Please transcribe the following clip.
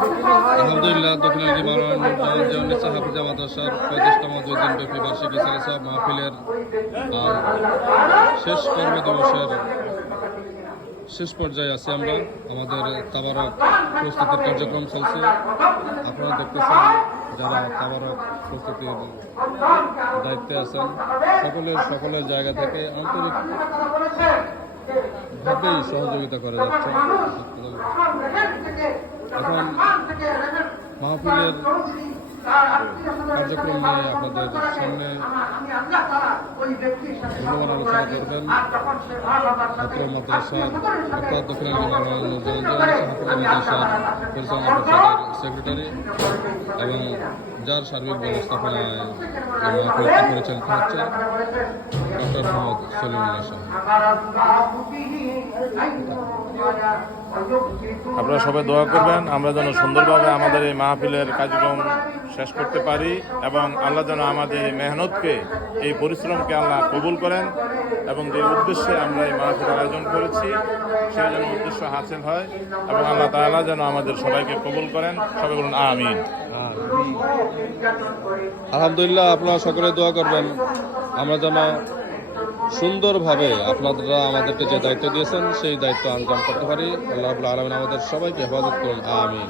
আলহামদুলিল্লাহ দক্ষিণালী মাওলানা হাফিজা মাদ্রাসার 35তম 2 দিনব্যাপী বার্ষিক ইসলাসা মাহফিলের শেষ কর্ম দিবসের শেষ পর্যায়ে আছি আমরা। আমাদের তাবারক প্রস্তুতির কার্যক্রম চলছে। আপনারা দেখতেছেন যারা তাবারক প্রস্তুতির দায়িত্বে আছেন সকলের জায়গা থেকে আন্তরিকভাবেই সহযোগিতা করে যাচ্ছে। এখন মাহফিলের কার্যক্রম নিয়ে আপনাদের সামনে মূল্যবান আলোচনা করবেন ছাত্র মাদ্রাসার অর্থাৎ দক্ষিণালী মাদ্রাসার পরিচালনা পরিষদের সেক্রেটারি এবং যার সার্বিক ব্যবস্থাপনায় মাহফিলটি পরিচালিত হচ্ছে ডক্টর মোহাম্মদ সলিমুল্লাহ সাহেব। আপনারা সবাই দোয়া করবেন আমরা যেন সুন্দরভাবে আমাদের এই মাহফিলের কার্যক্রম শেষ করতে পারি এবং আল্লাহ যেন আমাদের এই মেহনতকে, এই পরিশ্রমকে আল্লাহ কবুল করেন এবং যে উদ্দেশ্যে আমরা এই মাহফিলের আয়োজন করেছি সেই যেন উদ্দেশ্য হাসিল হয় এবং আল্লাহ তাআলা যেন আমাদের সবাইকে কবুল করেন। সবাই বলুন আমিন। আলহামদুলিল্লাহ, আপনারা সকলে দোয়া করবেন আমরা যেন সুন্দরভাবে আপনারা আমাদেরকে যে দায়িত্ব দিয়েছেন সেই দায়িত্ব আঞ্জাম করতে পারি। আল্লাহ রাব্বুল আলামিন আমাদের সবাইকে হেফাজত করুন, আমিন।